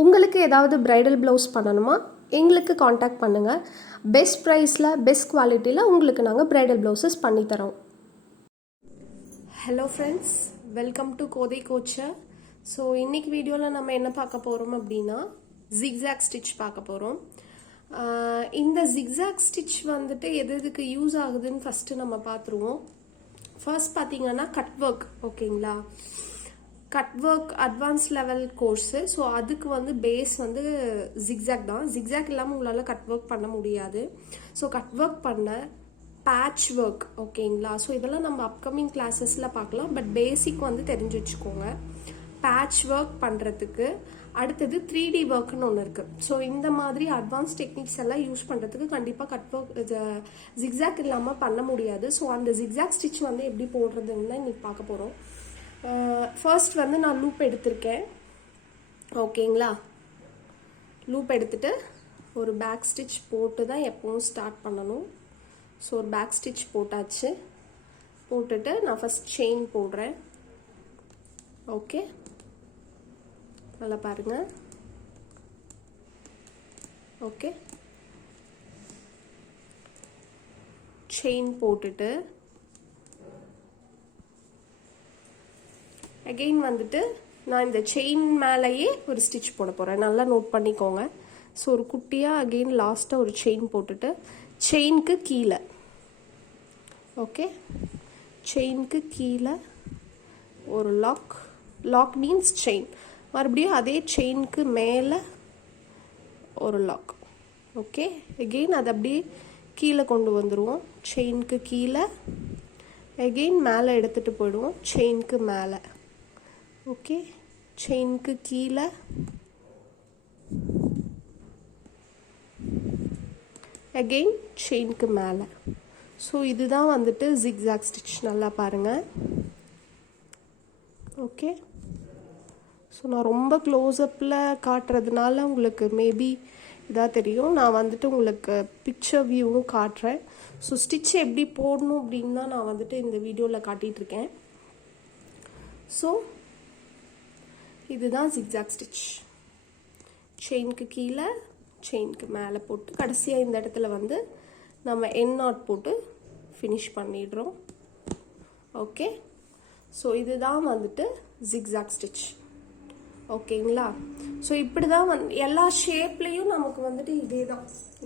உங்களுக்கு ஏதாவது bridal blouse பண்ணணுமா? எங்களுக்கு காண்டாக்ட் பண்ணுங்கள். பெஸ்ட் ப்ரைஸில் பெஸ்ட் குவாலிட்டியில் உங்களுக்கு நாங்கள் பிரைடல் ப்ளவுசஸ் பண்ணித்தரோம். Hello friends, welcome to Kothai Kochhar. So இன்றைக்கி வீடியோவில் நம்ம என்ன பார்க்க போகிறோம் அப்படின்னா ஜிக் ஜாக் ஸ்டிச் பார்க்க போகிறோம். இந்த ஜிக் ஜாக் ஸ்டிச் வந்துட்டு எதுக்கு யூஸ் ஆகுதுன்னு ஃபஸ்ட்டு நம்ம பார்த்துருவோம். ஃபர்ஸ்ட் பார்த்தீங்கன்னா கட் ஒர்க், ஓகேங்களா? Cut work advance level course. So அதுக்கு வந்து பேஸ் வந்து ஜிக்ஸாக் தான். ஜிக்ஸாக் இல்லாமல் உங்களால் கட் ஒர்க் பண்ண முடியாது. ஸோ கட் ஒர்க் பண்ண பேட்ச் ஒர்க், ஓகேங்களா? ஸோ இதெல்லாம் நம்ம அப்கமிங் கிளாஸஸில் பார்க்கலாம். பட் பேசிக் வந்து தெரிஞ்சு வச்சுக்கோங்க. பேட்ச் ஒர்க் பண்ணுறதுக்கு அடுத்தது 3D ஒர்க்னு ஒன்று இருக்குது. ஸோ இந்த மாதிரி அட்வான்ஸ் டெக்னிக்ஸ் எல்லாம் யூஸ் பண்ணுறதுக்கு கண்டிப்பாக கட் ஒர்க் ஜிக்ஸாக் இல்லாமல் பண்ண முடியாது. ஸோ அந்த ஜிக்ஸாக் ஸ்டிச் வந்து எப்படி போடுறதுன்னு தான் இன்றைக்கி பார்க்க போகிறோம். ஃபர்ஸ்ட் வந்து நான் லூப் எடுத்திருக்கேன், ஓகேங்களா? லூப் எடுத்துட்டு ஒரு பேக் ஸ்டிச் போட்டு தான் எப்பவும் ஸ்டார்ட் பண்ணணும். ஸோ ஒரு பேக் ஸ்டிச் போட்டாச்சு. போட்டுட்டு நான் ஃபர்ஸ்ட் செயின் போடுறேன். ஓகே, நல்லா பாருங்க. ஓகே, செயின் போட்டுட்டு அகெயின் வந்துட்டு நான் இந்த செயின் மேலேயே ஒரு ஸ்டிச் போட போகிறேன். நல்லா நோட் பண்ணிக்கோங்க. ஸோ ஒரு குட்டியாக அகெயின் லாஸ்ட்டாக ஒரு செயின் போட்டுட்டு செயினுக்கு கீழே, ஓகே, செயினுக்கு கீழே ஒரு லாக். Lock means chain. மறுபடியும் அதே செயினுக்கு மேலே ஒரு லாக். ஓகே, அகெயின் அதை அப்படியே கீழே கொண்டு வந்துடுவோம். செயினுக்கு கீழே அகெயின் மேலே எடுத்துகிட்டு போயிடுவோம். செயினுக்கு மேலே, ஓகே, செயினுக்கு கீழே அகெயின் செயினுக்கு மேலே. ஸோ இதுதான் வந்துட்டு ஜிக்ஸாக் ஸ்டிச். நல்லா பாருங்கள். ஓகே, ஸோ நான் ரொம்ப க்ளோஸ்அப்பில் காட்டுறதுனால உங்களுக்கு மேபி இதாக தெரியும். நான் வந்துட்டு உங்களுக்கு பிக்சர் வியூவும் காட்டுறேன். ஸோ ஸ்டிச் எப்படி போடணும் அப்படின்னு தான் நான் வந்துட்டு இந்த வீடியோவில் காட்டிகிட்ருக்கேன். ஸோ இதுதான் ஜிக்ஸாக் ஸ்டிச். செயினுக்கு கீழே செயினுக்கு மேலே போட்டு கடைசியாக இந்த இடத்துல வந்து நம்ம என் நாட் போட்டு ஃபினிஷ் பண்ணிடுறோம். ஓகே, ஸோ இதுதான் வந்துட்டு ஜிக்ஸாக் ஸ்டிச், ஓகேங்களா? ஸோ இப்படி தான் எல்லா ஷேப்லேயும் நமக்கு வந்துட்டு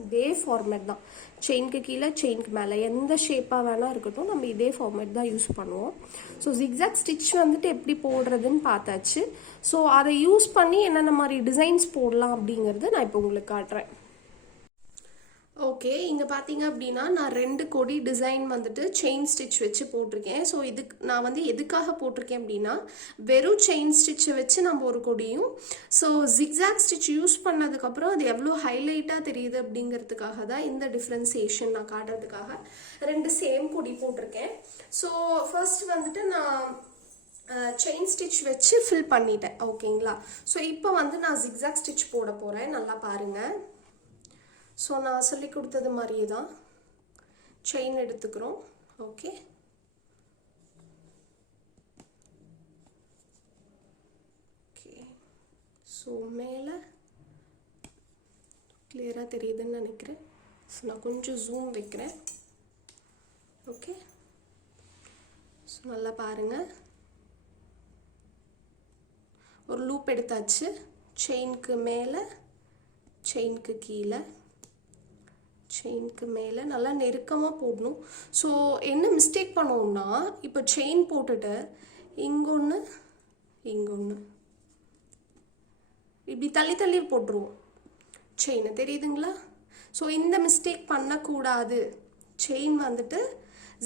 இதே ஃபார்மேட் தான். செயினுக்கு கீழே செயினுக்கு மேலே எந்த ஷேப்பாக வேணால் இருக்கட்டும், நம்ம இதே ஃபார்மேட் தான் யூஸ் பண்ணுவோம். ஸோ ஜிக்ஸாக் ஸ்டிச் வந்துட்டு எப்படி போடுறதுன்னு பார்த்தாச்சு. ஸோ அதை யூஸ் பண்ணி என்னென்ன மாதிரி டிசைன்ஸ் போடலாம் அப்படிங்கிறது நான் இப்போ உங்களுக்கு காட்டுறேன். ஓகே, இங்கே பார்த்தீங்க அப்படின்னா நான் 2 கொடி டிசைன் வந்துட்டு செயின் ஸ்டிச் வச்சு போட்டிருக்கேன். ஸோ இதுக்கு நான் வந்து எதுக்காக போட்டிருக்கேன் அப்படின்னா, வெறும் செயின் ஸ்டிச்சை வச்சு நம்ம ஒரு கொடியும், ஸோ ஜிக்ஸாக் ஸ்டிச் யூஸ் பண்ணதுக்கப்புறம் அது எவ்வளோ ஹைலைட்டாக தெரியுது அப்படிங்கிறதுக்காக தான் இந்த டிஃப்ரென்சியேஷன் நான் காட்டுறதுக்காக 2 சேம் கொடி போட்டிருக்கேன். ஸோ ஃபர்ஸ்ட் வந்துட்டு நான் செயின் ஸ்டிச் வச்சு ஃபில் பண்ணிட்டேன், ஓகேங்களா? ஸோ இப்போ வந்து நான் ஜிக்ஸாக் ஸ்டிச் போட போகிறேன். நல்லா பாருங்கள். ஸோ நான் சொல்லி கொடுத்தது மாதிரியே தான் செயின் எடுத்துக்கிறோம். ஓகே, ஓகே, ஸோ மேலே கிளியராக தெரியுதுன்னு நினைக்கிறேன். ஸோ நான் கொஞ்சம் ஜூம் வைக்கிறேன். ஓகே, ஸோ நல்லா பாருங்கள். ஒரு லூப் எடுத்தாச்சு. செயினுக்கு மேலே செயினுக்கு கீழே செயினுக்கு மேலே நல்லா நெருக்கமாக போடணும். ஸோ என்ன மிஸ்டேக் பண்ணோம்னா, இப்போ செயின் போட்டுட்டு இங்கொன்று இங்கொன்று இப்படி தள்ளி தள்ளி போட்டுருவோம் செயினை, தெரியுதுங்களா? ஸோ இந்த மிஸ்டேக் பண்ணக்கூடாது. செயின் வந்துட்டு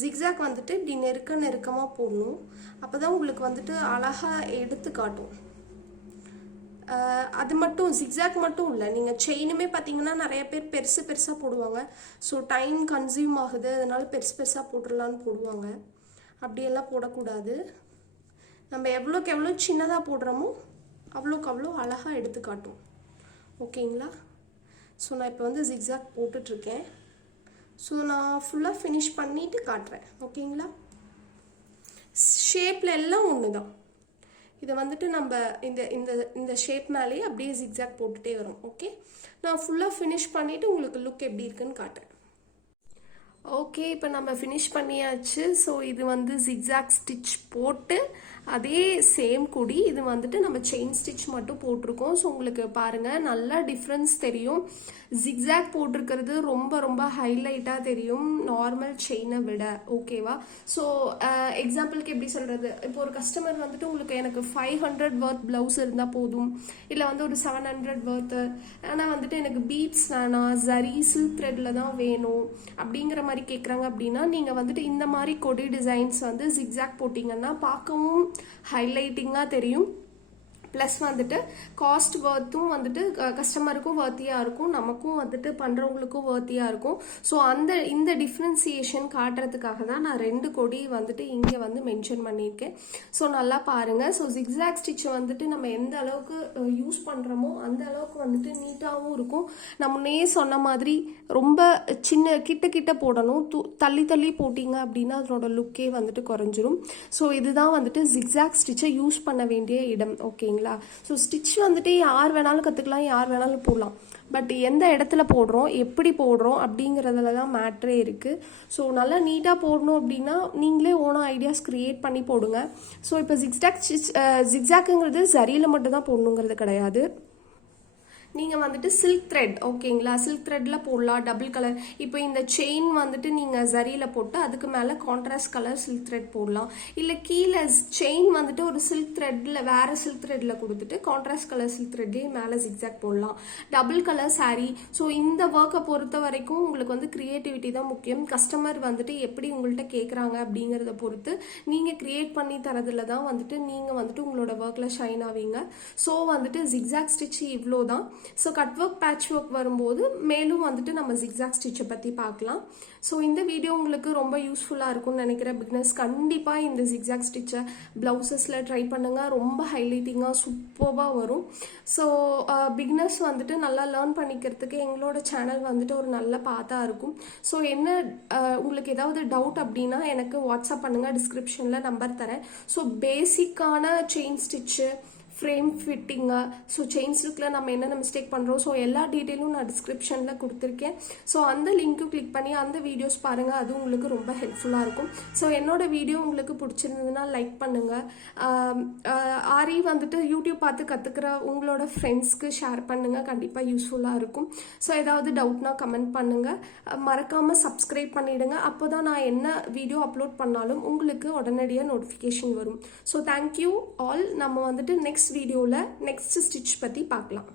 ஜிக்ஸாக் வந்துட்டு இப்படி நெருக்கமாக போடணும். அப்போ தான் உங்களுக்கு வந்துட்டு அழகாக எடுத்து காட்டும். அது மட்டும் ஜிக்ஸாக் மட்டும் இல்லை, நீங்கள் செயினுமே பார்த்தீங்கன்னா நிறைய பேர் பெருசாக போடுவாங்க. ஸோ டைம் கன்சியூம் ஆகுது, அதனால் பெருசாக போட்டுடலான்னு போடுவாங்க. அப்படியெல்லாம் போடக்கூடாது. நம்ம எவ்வளோக்கு எவ்வளோ சின்னதாக போடுறோமோ அவ்வளோக்கு அவ்வளோ அழகாக எடுத்து காட்டும், ஓகேங்களா? ஸோ நான் இப்போ வந்து ஜிக்ஸாக் போட்டுட்ருக்கேன். ஸோ நான் ஃபுல்லாக ஃபினிஷ் பண்ணிவிட்டு காட்டுறேன், ஓகேங்களா? ஷேப்பில் எல்லாம் ஒன்று தான். இதை வந்துட்டு நம்ம இந்த இந்த இந்த ஷேப் மேலேயே அப்படியே ஜிக்ஸாக் போட்டுகிட்டே வரும். ஓகே, நான் ஃபுல்லாக ஃபினிஷ் பண்ணிவிட்டு உங்களுக்கு லுக் எப்படி இருக்குன்னு காட்டுறேன். ஓகே, இப்போ நம்ம ஃபினிஷ் பண்ணியாச்சு. ஸோ இது வந்து ஜிக்ஸாக் ஸ்டிச் போட்டு அதே சேம் கொடி இது வந்துட்டு நம்ம செயின் ஸ்டிச் மட்டும் போட்டிருக்கோம். ஸோ உங்களுக்கு பாருங்கள் நல்லா டிஃப்ரென்ஸ் தெரியும். ஜிக்ஸாக் போட்டிருக்கிறது ரொம்ப ரொம்ப ஹைலைட்டாக தெரியும் நார்மல் செயினை விட. ஓகேவா? ஸோ எக்ஸாம்பிளுக்கு எப்படி சொல்கிறது, இப்போ ஒரு கஸ்டமர் வந்துட்டு உங்களுக்கு எனக்கு 500 வர்த் ப்ளவுஸ் இருந்தால் போதும், இல்லை வந்து ஒரு 700 வர்த்து, ஆனால் வந்துட்டு எனக்கு பீட்ஸ் வேணாம், ஜரி சில்க் த்ரெட்டில் தான் வேணும் அப்படிங்கிற மாதிரி கேட்குறாங்க அப்படின்னா நீங்கள் வந்துட்டு இந்த மாதிரி கொடி டிசைன்ஸ் வந்து ஜிக்ஸாக் போட்டிங்கன்னா பார்க்கவும் ஹைலைட்டிங்காக தெரியும். ப்ளஸ் வந்துட்டு காஸ்ட் வர்த்தும் வந்துட்டு கஸ்டமருக்கும் வர்த்தியாக இருக்கும், நமக்கும் வந்துட்டு பண்ணுறவங்களுக்கும் வர்த்தியாக இருக்கும். ஸோ இந்த டிஃப்ரென்சியேஷன் காட்டுறதுக்காக தான் நான் 2 கொடி வந்துட்டு இங்கே வந்து மென்ஷன் பண்ணியிருக்கேன். ஸோ நல்லா பாருங்கள். ஸோ ஜிக்ஸாக் ஸ்டிச்சை வந்துட்டு நம்ம எந்த அளவுக்கு யூஸ் பண்ணுறோமோ அந்த அளவுக்கு வந்துட்டு நீட்டாகவும் இருக்கும். நான் முன்னே சொன்ன மாதிரி ரொம்ப சின்ன கிட்ட போடணும், தள்ளி தள்ளி போட்டிங்க அப்படின்னா அதனோட லுக்கே வந்துட்டு குறைஞ்சிரும். ஸோ இதுதான் வந்துட்டு ஜிக்ஸாக் ஸ்டிச்சை யூஸ் பண்ண வேண்டிய இடம். ஓகேங்களா? ஸோ ஸ்டிச் வந்துட்டு யார் வேணாலும் கற்றுக்கலாம், யார் வேணாலும் போடலாம். பட் எந்த இடத்துல போடுறோம், எப்படி போடுறோம் அப்படிங்கிறதுல தான் மேட்ரே இருக்குது. ஸோ நல்லா நீட்டாக போடணும் அப்படின்னா நீங்களே ஓனாக ஐடியாஸ் க்ரியேட் பண்ணி போடுங்க. ஸோ இப்போ ஜிக்ஸாக்குங்கிறது சரியில் மட்டும் தான் போடணுங்கிறது கிடையாது. நீங்கள் வந்துட்டு சில்க் த்ரெட், ஓகேங்களா, சில்க் த்ரெட்டில் போடலாம் டபுள் கலர். இப்போ இந்த செயின் வந்துட்டு நீங்கள் ஜரியில் போட்டு அதுக்கு மேலே கான்ட்ராஸ்ட் கலர் சில்க் த்ரெட் போடலாம். இல்லை கீழே செயின் வந்துட்டு ஒரு சில்க் த்ரெட்டில் வேறு சில்க் த்ரெட்டில் கொடுத்துட்டு கான்ட்ராஸ்ட் கலர் சில்க் த்ரெட்லேயே மேலே ஜிக்ஸாக் போடலாம். Double colour sari. ஸோ இந்த ஒர்க்கை பொறுத்த வரைக்கும் உங்களுக்கு வந்து க்ரியேட்டிவிட்டி தான் முக்கியம். கஸ்டமர் வந்துட்டு எப்படி உங்கள்கிட்ட கேட்குறாங்க அப்படிங்கிறத பொறுத்து நீங்கள் க்ரியேட் பண்ணி தரதில் தான் வந்துட்டு நீங்கள் வந்துட்டு உங்களோட ஒர்க்கில் ஷைன் ஆவீங்க. ஸோ வந்துட்டு ஜிக்ஸாக் ஸ்டிச் இவ்வளோ தான். So cut work patch work வரும்போது மேலும் வந்துட்டு நம்ம ஜிக்ஸாக் ஸ்டிச்சை பற்றி பார்க்கலாம். ஸோ இந்த வீடியோ உங்களுக்கு ரொம்ப யூஸ்ஃபுல்லாக இருக்கும்னு நினைக்கிற பிகினர்ஸ் கண்டிப்பாக இந்த ஜிக்ஸாக் ஸ்டிச்சை ப்ளவுசஸில் ட்ரை பண்ணுங்கள். ரொம்ப ஹைலைட்டிங்காக சூப்பராக வரும். ஸோ பிகினர்ஸ் வந்துட்டு நல்லா லேர்ன் பண்ணிக்கிறதுக்கு எங்களோட சேனல் வந்துட்டு ஒரு நல்ல பாத்தாக இருக்கும். ஸோ என்ன உங்களுக்கு ஏதாவது டவுட் அப்படின்னா எனக்கு வாட்ஸ்அப் பண்ணுங்கள், டிஸ்கிரிப்ஷனில் நம்பர் தரேன். ஸோ பேசிக்கான chain stitch, frame fitting, so chain சில்கில் நம்ம என்னென்ன மிஸ்டேக் பண்ணுறோம், ஸோ எல்லா டீட்டெயிலும் நான் டிஸ்கிரிப்ஷனில் கொடுத்துருக்கேன். ஸோ அந்த லிங்க்கும் கிளிக் பண்ணி அந்த வீடியோஸ் பாருங்கள், அது உங்களுக்கு ரொம்ப ஹெல்ப்ஃபுல்லாக இருக்கும். ஸோ என்னோட வீடியோ உங்களுக்கு பிடிச்சிருந்ததுன்னா லைக் பண்ணுங்கள். ஆரி வந்துட்டு யூடியூப் பார்த்து கற்றுக்கிற உங்களோட ஃப்ரெண்ட்ஸ்க்கு ஷேர் பண்ணுங்கள், கண்டிப்பாக யூஸ்ஃபுல்லாக இருக்கும். ஸோ ஏதாவது டவுட்னா கமெண்ட் பண்ணுங்கள். மறக்காமல் சப்ஸ்கிரைப் பண்ணிவிடுங்க, அப்போ தான் நான் என்ன வீடியோ அப்லோட் பண்ணாலும் உங்களுக்கு உடனடியாக நோட்டிஃபிகேஷன் வரும். So thank you all. நம்ம வந்துட்டு நெக்ஸ்ட் வீடியோவில் நெக்ஸ்ட் ஸ்டிச் பற்றி பார்க்கலாம்.